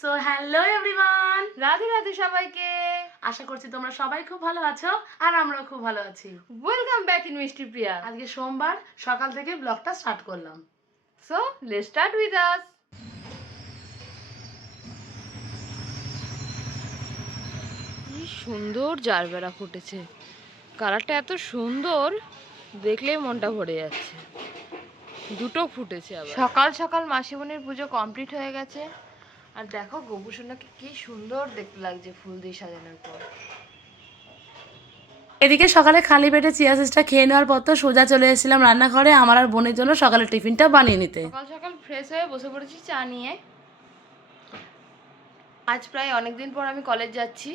So hello everyone, Radhe Radhe সবাইকে। আশা করছি তোমরা সবাই খুব ভালো আছো আর আমরাও খুব ভালো আছি। ওয়েলকাম ব্যাক ইন মিষ্টি প্রিয়া। আজকে সোমবার সকাল থেকে ব্লগটা স্টার্ট করলাম। So let's start with us. কি সুন্দর জারবেরা ফুটেছে, কালারটা এত সুন্দর, দেখলেই মনটা ভরে যাচ্ছে। দুটো ফুটেছে আবার। সকাল সকাল মাসিমণির পুজো কমপ্লিট হয়ে গেছে। আর দেখো গোপুসোনাকে কি সুন্দর দেখতে লাগছে ফুল দিয়ে সাজানোর পর। এদিকে সকালে খালি পেটে চিয়া সিডসটা খেয়ে নেওয়ার পর তো সোজা চলে এসেছিলাম রান্নাঘরে আমার আর বোনের জন্য সকালে টিফিনটা বানিয়ে নিতে। সকাল সকাল ফ্রেশ হয়ে বসে পড়েছি চা নিয়ে। আজ প্রায় অনেকদিন পর আমি কলেজ যাচ্ছি,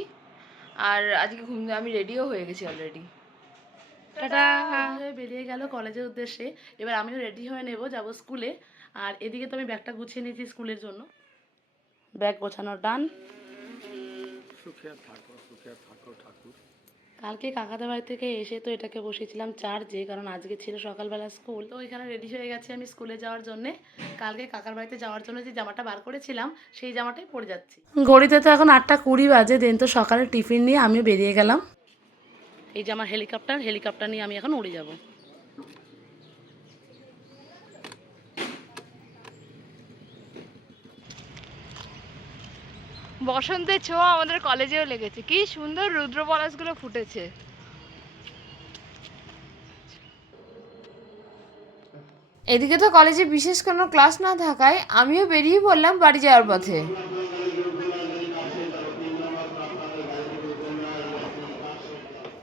আর আজকে আমি রেডিও হয়ে গেছি অলরেডি। টাটা হয়ে বেরিয়ে গেল কলেজের উদ্দেশ্যে। এবার আমিও রেডি হয়ে নেব, যাব স্কুলে। আর এদিকে তো আমি ব্যাগটা গুছিয়ে নিয়েছি স্কুলের জন্য। ব্যাগ গোছানোর ডান। কালকে কাকাদের বাড়ি থেকে এসে তো এটাকে বসিয়েছিলাম চার্জে, কারণ আজকে ছিল সকালবেলা স্কুল। তো এখানে রেডি হয়ে গেছি আমি স্কুলে যাওয়ার জন্যে। কালকে কাকার বাড়িতে যাওয়ার জন্য যে জামাটা বার করেছিলাম সেই জামাটাই পরে যাচ্ছি। ঘড়িতে তো এখন 8:20 বাজে। দেন তো সকালে টিফিন নিয়ে আমিও বেরিয়ে গেলাম। এই যে আমার হেলিকপ্টার নিয়ে আমি এখন উড়ে যাব। বসন্তের ছোঁয়া আমাদের কলেজেও লেগেছে, কি সুন্দর রুদ্রপলাশগুলো ফুটেছে। এদিকে তো কলেজে বিশেষ কোনো ক্লাস না থাকায় আমিও বেরিয়ে পড়লাম বাড়ি যাওয়ার পথে।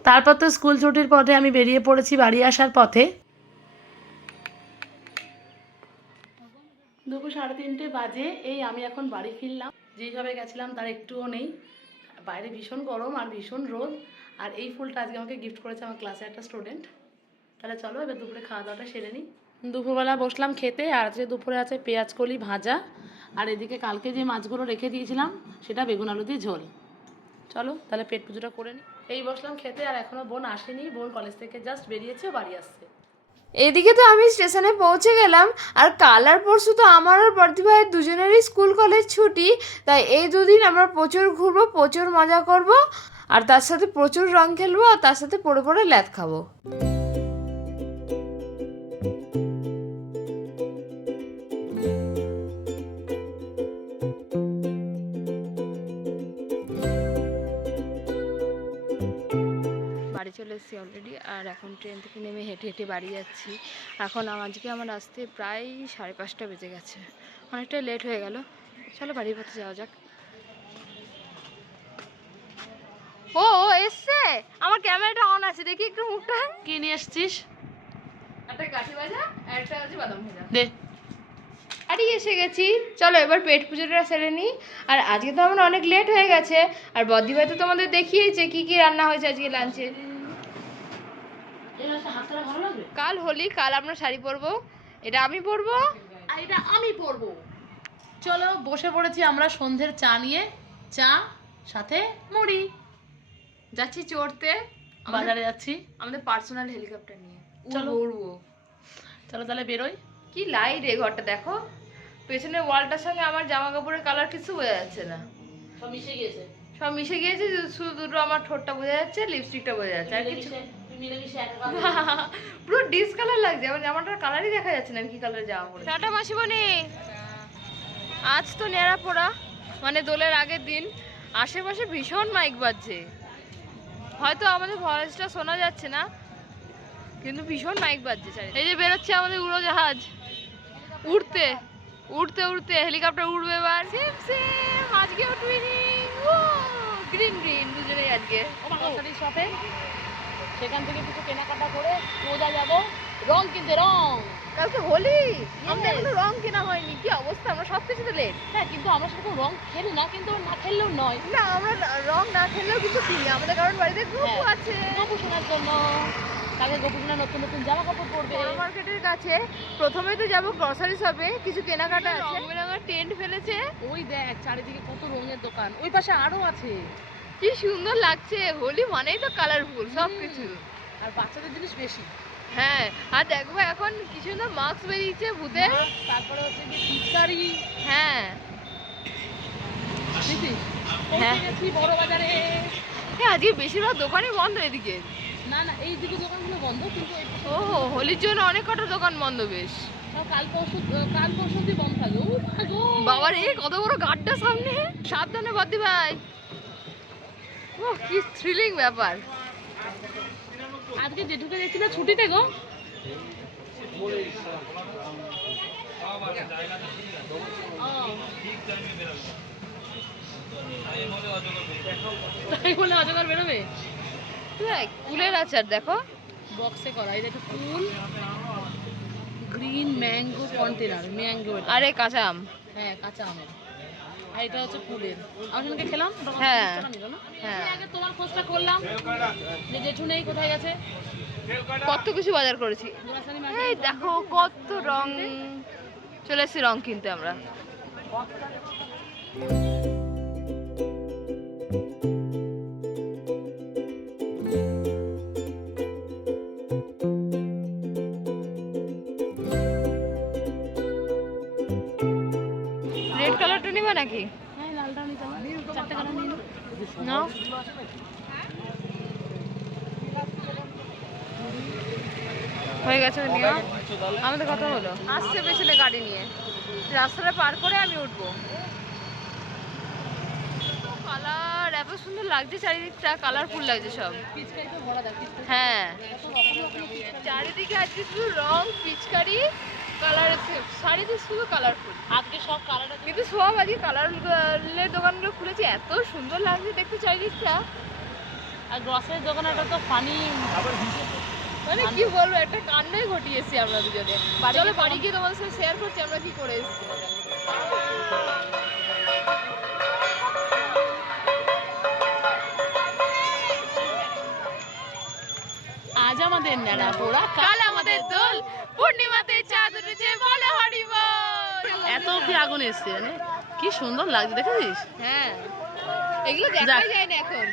তারপর তো স্কুল ছুটির পথে আমি বেরিয়ে পড়েছি বাড়ি আসার পথে। দুপুর 3:30 বাজে। এই আমি এখন বাড়ি ফিরলাম। যেইভাবে গেছিলাম তার একটুও নেই। বাইরে ভীষণ গরম আর ভীষণ রোদ। আর এই ফুলটা আজকে আমাকে গিফট করেছে আমার ক্লাসে একটা স্টুডেন্ট। তাহলে চলো এবার দুপুরে খাওয়া দাওয়াটা সেরে নিই। দুপুরবেলা বসলাম খেতে। আর আজকে দুপুরে আছে পেঁয়াজ কলি ভাজা, আর এদিকে কালকে যে মাছগুলো রেখে দিয়েছিলাম সেটা বেগুন আলু দিয়ে ঝোল। চলো তাহলে পেট পুজোটা করে নিই। এই বসলাম খেতে, আর এখনও বোন আসেনি। বোন কলেজ থেকে জাস্ট বেরিয়েছে, বাড়ি আসছে। এদিকে তো আমি স্টেশনে পৌঁছে গেলাম, আর কাল আর পরশু তো আমার আর বর্দি ভাইয়ের দুজনেরই স্কুল কলেজ ছুটি। তাই এই দুদিন আমরা প্রচুর ঘুরবো, প্রচুর মজা করব, আর তার সাথে প্রচুর রং খেলবো, আর তার সাথে পড়ে পড়ে ল্যাদ খাবো। বাড়ি চলে এসেছি অলরেডি, আর এখন ট্রেন থেকে নেমে হেঁটে হেঁটে বাড়ি যাচ্ছি। এখন আজকে আমার আসতে প্রায় 5:30 বেজে গেছে, অনেকটাই লেট হয়ে গেল। চলো বাড়ির পথে যাওয়া যাক। ও এসছে, আমার ক্যামেরাটা অন আছে, দেখি একটু মুখটা। কি নিয়ে এসছিস? একটা কাঠি ভাজা আর একটা হচ্ছে বাদাম ভাজা। দে। বাড়ি এসে গেছি, চলো এবার পেট পুজোটা সেরে নিই। আর আজকে তো আমার অনেক লেট হয়ে গেছে, আর বদ্দি ভাই তো তোমাদের দেখিয়েছে কি কি রান্না হয়েছে আজকে লাঞ্চে। কাল হোলি, কাল আমরা শাড়ি পরবো, এটা আমি পরবো আর এটা আমি পরবো। চলো বসে পড়েছি আমরা সন্ধ্যের চা নিয়ে। চা সাথে মুড়ি। যাচ্ছি চড়তে, বাজারে যাচ্ছি আমাদের পার্সোনাল হেলিকপ্টার নিয়ে। চলো। উড়বো। চলো তাহলে বেরোই। কি লাইট এই ঘরটা দেখো, পেছনের ওয়ালটার সঙ্গে আমার জামা কাপড়ের কালার কিছু বোঝা যাচ্ছে না, সব মিশে গিয়েছে। সব মিশে গিয়েছে। শুধু দুটো আমার ঠোঁটটা বোঝা যাচ্ছে, লিপস্টিকটা বোঝা যাচ্ছে, আর কিছু পুরো ডিস কালার লাগছে। আমার জামাটার কালারই দেখা যাচ্ছে না আমি কি কালার জামা পরে। টাটা মাসিমণি। আজ তো নেড়া পোড়া, মানে দোলের আগের দিন। আশেপাশে ভীষণ মাইক বাজছে, হয়তো আমাদের ভয়েসটা শোনা যাচ্ছে না, কিন্তু ভীষণ মাইক বাজছে চারিদিকে। এই যে বেরোচ্ছে আমাদের উড়োজাহাজ, উড়তে উড়তে উড়তে হেলিকপ্টার উড়বে এবার। সেম সেম আজকেও টুইনিং, গ্রিন গ্রিন দুজনেই আজকে। শপে সেখান থেকে কিছু কেনাকাটা করে সোজা যাবো রং কিনতে। রং কালকে হোলি, আমাদের এখনো রং কেনা হয়নি। কি অবস্থা, আমরা সব কিছুতে লেট। হ্যাঁ, কিন্তু আমরা সেরকম রং খেলি না, কিন্তু না খেললেও নয়। না, আমরা রং না খেললেও কিছু কিনি আমাদের, কারণ বাড়িতে গপু আছে। গপু শোনার জন্য কালকে গপু শোনা নতুন নতুন জামা কাপড় পরবে। মার্কেটের কাছে প্রথমেই তো যাবো গ্রসারি শপে, কিছু কেনাকাটা আছে। রঙের টেন্ট ফেলেছে, ওই দেখ চারিদিকে কত রঙের দোকান, ওই পাশে আরো আছে। কি সুন্দর লাগছে। হোলি মানেই তো কালারফুল সব কিছু, আর বাচ্চাদের জিনিস বেশি। হ্যাঁ, আর দেখবো এখন কিছু না মাস্ক বেরিয়েছে ভূতের, তারপরে হচ্ছে যে পিচকারি। হ্যাঁ বুঝছিস? হ্যাঁ। পৌঁছে গেছি বড় বাজারে। আজকে বেশিরভাগ দোকানই বন্ধ এদিকে। না না, এই দিকে দোকানগুলো বন্ধ, কিন্তু এই ও হোলির জন্য অনেক কটা দোকান বন্ধ বেশ। কাল পরশু অব্দি বন্ধ থাকবে। ও মা গো! বাবা রে, কত বড় গাড্ডা সামনে। সাবধানে বাদি ভাই। ও কি থ্রিলিং ব্যাপার। আজকে জেঠুকে দেখছি না ছুটিতে গো। তাই বলে অজগর বেরোবে? দেখ কুলের আচার দেখো। বক্সে করা, এটা একটা ফুল গ্রিন ম্যাঙ্গো কন্টেনার, ম্যাঙ্গো। আরে কাঁচা আম। হ্যাঁ, কাঁচা আমের। আর এটা হচ্ছে ফুলের। আমি সেদিনকে খেলাম, তখন হ্যাঁ। 30 টাকা নিল না? হ্যাঁ। আমি আগে তোমার খোঁজটা করলাম যে জেঠু নেই, কোথায় গেছে। কত কিছু বাজার করেছি। জোড়াসানি এই মার্কেটে দেখো কত রং। চলে এসেছি রং কিনতে আমরা। রেড কালারটা নিবা নাকি? হ্যাঁ, লালটা নিতে হবে। 4টে কালার নিয়ে নাও। নাও। হয়ে গেছে নিও। আমাদের কথা হলো, আসছে পেছনে গাড়ি নিয়ে, রাস্তাটা পার করে আমি উঠবো। কালার এত সুন্দর লাগছে, চারিদিকটা কালারফুল লাগছে সব। পিচকারি তো ভরা, দেখ পিচকারি। হ্যাঁ, কত রকম রকম পিচকারি। চারিদিকে আজকে শুধু রং পিচকারি কালার, শাড়িতে শুধু কালারফুল। আজকে সব কালার আছে। কিন্তু সব আজকে কালারের দোকানগুলো খুলেছে, এত সুন্দর লাগছে দেখতে চারিদিকটা। আর গ্রসারির দোকানটা তো ফানি। মানে কি বলবো, একটা কান্নাই ঘটিয়েছি আমরা দুজনে। চলো বাড়ি গিয়ে তোমাদের সাথে শেয়ার করছি আমরা কি করে এসেছি। আজ আমাদের নেড়া পোড়া, কাল আমাদের দোল, পূর্ণিমাতে চাঁদ উঠেছে বলে হরি বল। এত অব্দি আগুন এসছে, মানে কি সুন্দর লাগছে, দেখেছিস? হ্যাঁ, এগুলো দেখাই যায় না এখন।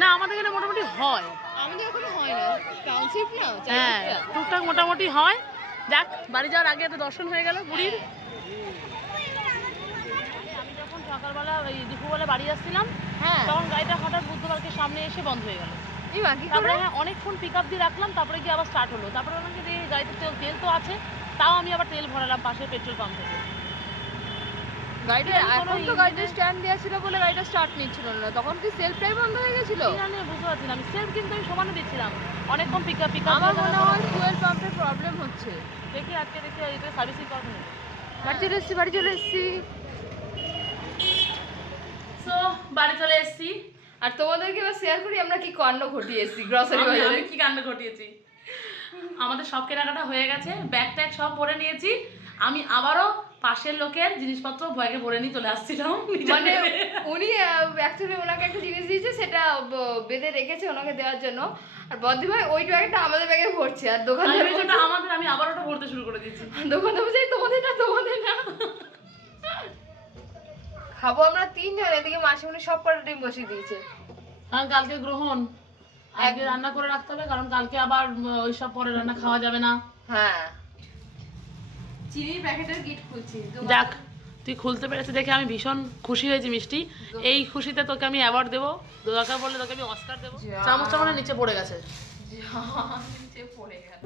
না, আমাদের এখানে মোটামুটি হয়। আমাদের এখনো হয় না, টাউনশিপ না হ্যাঁ, চারিদিকটা। টুকটাক মোটামুটি হয়। যাক, বাড়ি যাওয়ার আগে তো দর্শন হয়ে গেল বুড়ির। আমি যখন সকালবেলা ওই দুপুরবেলা বাড়ি আসছিলাম, হ্যাঁ, তখন গাড়িটা হঠাৎ বুদ্ধবারকে সামনে এসে বন্ধ হয়ে গেল। ইমা কি তারপরে করে? হ্যাঁ, অনেকক্ষণ পিক আপ দিয়ে রাখলাম, তারপরে গিয়ে আবার স্টার্ট হলো। তারপরে বললাম যে এই গাড়িতে তেল তো আছে, তাও আমি আবার তেল ভরালাম পাশের পেট্রোল পাম্প থেকে। গাড়িটা এখন তো গাড়িটা স্ট্যান্ড দেওয়া ছিল বলে গাড়িটা স্টার্ট নিচ্ছিল না, তখন কি সেলফটাই বন্ধ হয়ে গেছিল? কি জানি, বুঝতে পারছি না। আমি সেলফ কিন্তু আমি সমানে দিচ্ছিলাম, অনেকক্ষণ পিক আপ আমার মনে হয় ফুয়েল পাম্পের প্রবলেম হচ্ছে। দেখি আজকে দেখি এটা সার্ভিসিং করানো হবে। বাড়ি চলে এসেছি, বাড়ি চলে এসেছি। সো বাড়ি চলে এসেছি। আর তোমাদেরকে এবার শেয়ার করি আমরা কি কাণ্ড ঘটিয়েছি গ্রসারি বাজারে। আমি কি কাণ্ড ঘটিয়েছি। আমাদের সব কেনাকাটা হয়ে গেছে, ব্যাগ ট্যাগ সব ভরে নিয়েছি। আমি আবারও পাশের লোকের জিনিসপত্র ভয়কে ভরে নিয়ে চলে আসছিলাম। মানে উনি অ্যাকচুয়ালি ওনাকে একটা জিনিস দিয়েছে, সেটা বেঁধে রেখেছে ওনাকে দেওয়ার জন্য। আর বদ্দি ভাই ওই ব্যাগটা আমাদের ব্যাগে ভরছে, আর দোকানদার আমি আবার ওটা ভরতে শুরু করে দিয়েছি। দোকানদার বলছে তোমাদের না, তোমাদের না। খাবো আমরা তিনজন, এদিকে মাসিমণি সব কটা ডিম বসিয়ে দিয়েছে। কারণ কালকে গ্রহণ, আজকে রান্না করে রাখতে হবে, কারণ কালকে আবার ওইসব পরে রান্না খাওয়া যাবে না। হ্যাঁ, চিনির প্যাকেটের গিট খুলছি। যাক, তুই খুলতে পেরেছিস দেখে আমি ভীষণ খুশি হয়েছি মিষ্টি। এই খুশিতে তোকে আমি অ্যাওয়ার্ড দেবো, দরকার পড়লে তোকে আমি অস্কার দেবো। চামচটা মানে নিচে পড়ে গেছে। নিচে পড়ে গেল।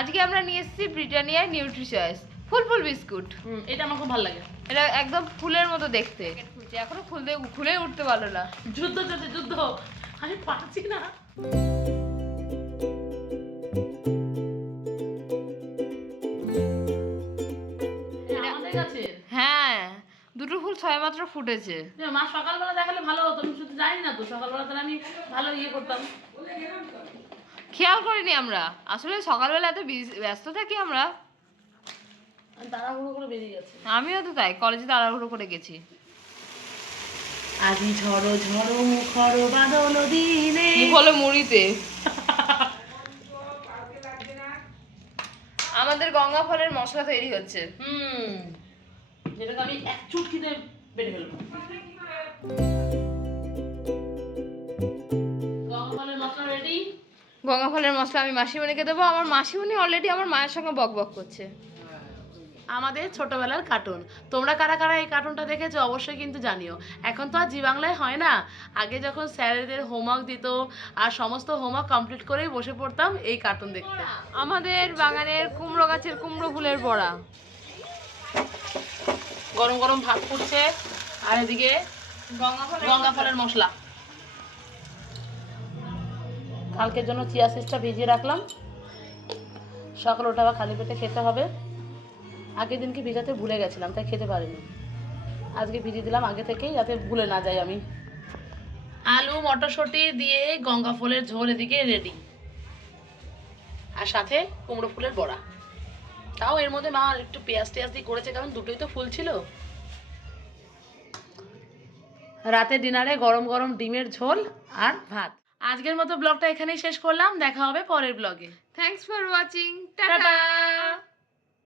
আজকে আমরা নিয়ে এসেছি ব্রিটানিয়া নিউট্রিচয়েস ফুল বিস্কুট। এটা আমার খুব ভালো লাগে। এটা একদম ফুলের মতো দেখতে। এখনো খুলে উঠতে পারলো না। যুদ্ধ চলছে, যুদ্ধ। আমি পারছি না। আমাদের কাছে হ্যাঁ, দুটো ফুল ছয়মাত্র ফুটেছে। মা সকালবেলা দেখালে ভালো হতো, আমি শুধু জানি না তো। সকালবেলা তাহলে আমি ভালো ইয়ে করতাম। খেয়াল করিনি আমরা, আসলে সকালবেলা এত ব্যস্ত থাকি আমরা। তাড়াহুড়ো করে বেরিয়ে গেছে। আমিও তো তাই, কলেজে তাড়াহুড়ো করে গেছি। আজি ঝড়ো ঝড়ো মুখর বাদল দিনে। কি বলে মুড়িতে? আমাদের গঙ্গা ফলের মশলা তৈরি হচ্ছে। যেটাকে আমি এক চুটকিতে বেটে ফেলবো। গঙ্গা ফলের মশলা রেডি। গঙ্গা ফলের মশলা আমি মাসিমণিকে দেবো। আমার মাসিমণি অলরেডি আমার মায়ের সঙ্গে বক বক করছে। আমাদের ছোটবেলার কার্টুন, তোমরা কারা কারা এই কার্টুনটা দেখেছো অবশ্যই কিন্তু জানিও। এখন তো আর জি বাংলায় হয় না, আগে যখন স্যারেদের হোমওয়ার্ক দিত আর সমস্ত হোমওয়ার্ক কমপ্লিট করেই বসে পড়তাম এই কার্টুন দেখতে। আমাদের বাগানের কুমড়ো গাছের কুমড়ো ফুলের বড়া। গরম গরম ভাত ফুটছে আর এদিকে গঙ্গা ফলের মশলা। কালকের জন্য চিয়া সিডসটা ভিজিয়ে রাখলাম, সকাল ওটা আবার খালি পেটে খেতে হবে। আগের দিনকে ভিজাতে ভুলে গেছিলাম তাই খেতে পারিনি, আজকে ভিজিয়ে দিলাম আগে থেকেই যাতে ভুলে না যাই আমি। আলু মটরশুঁটি দিয়ে গঙ্গা ফুলের ঝোল এদিকে রেডি, আর সাথে কুমড়ো ফুলের বড়া। তাও এর মধ্যে মা একটু পেঁয়াজ টেয়াজ দিয়ে করেছে, কারণ দুটোই তো ফুল ছিল। রাতে ডিনারে গরম গরম ডিমের ঝোল আর ভাত। আজকের মতো ব্লগটা এখানেই শেষ করলাম, দেখা হবে পরের ব্লগে। Thanks for watching. টাটা।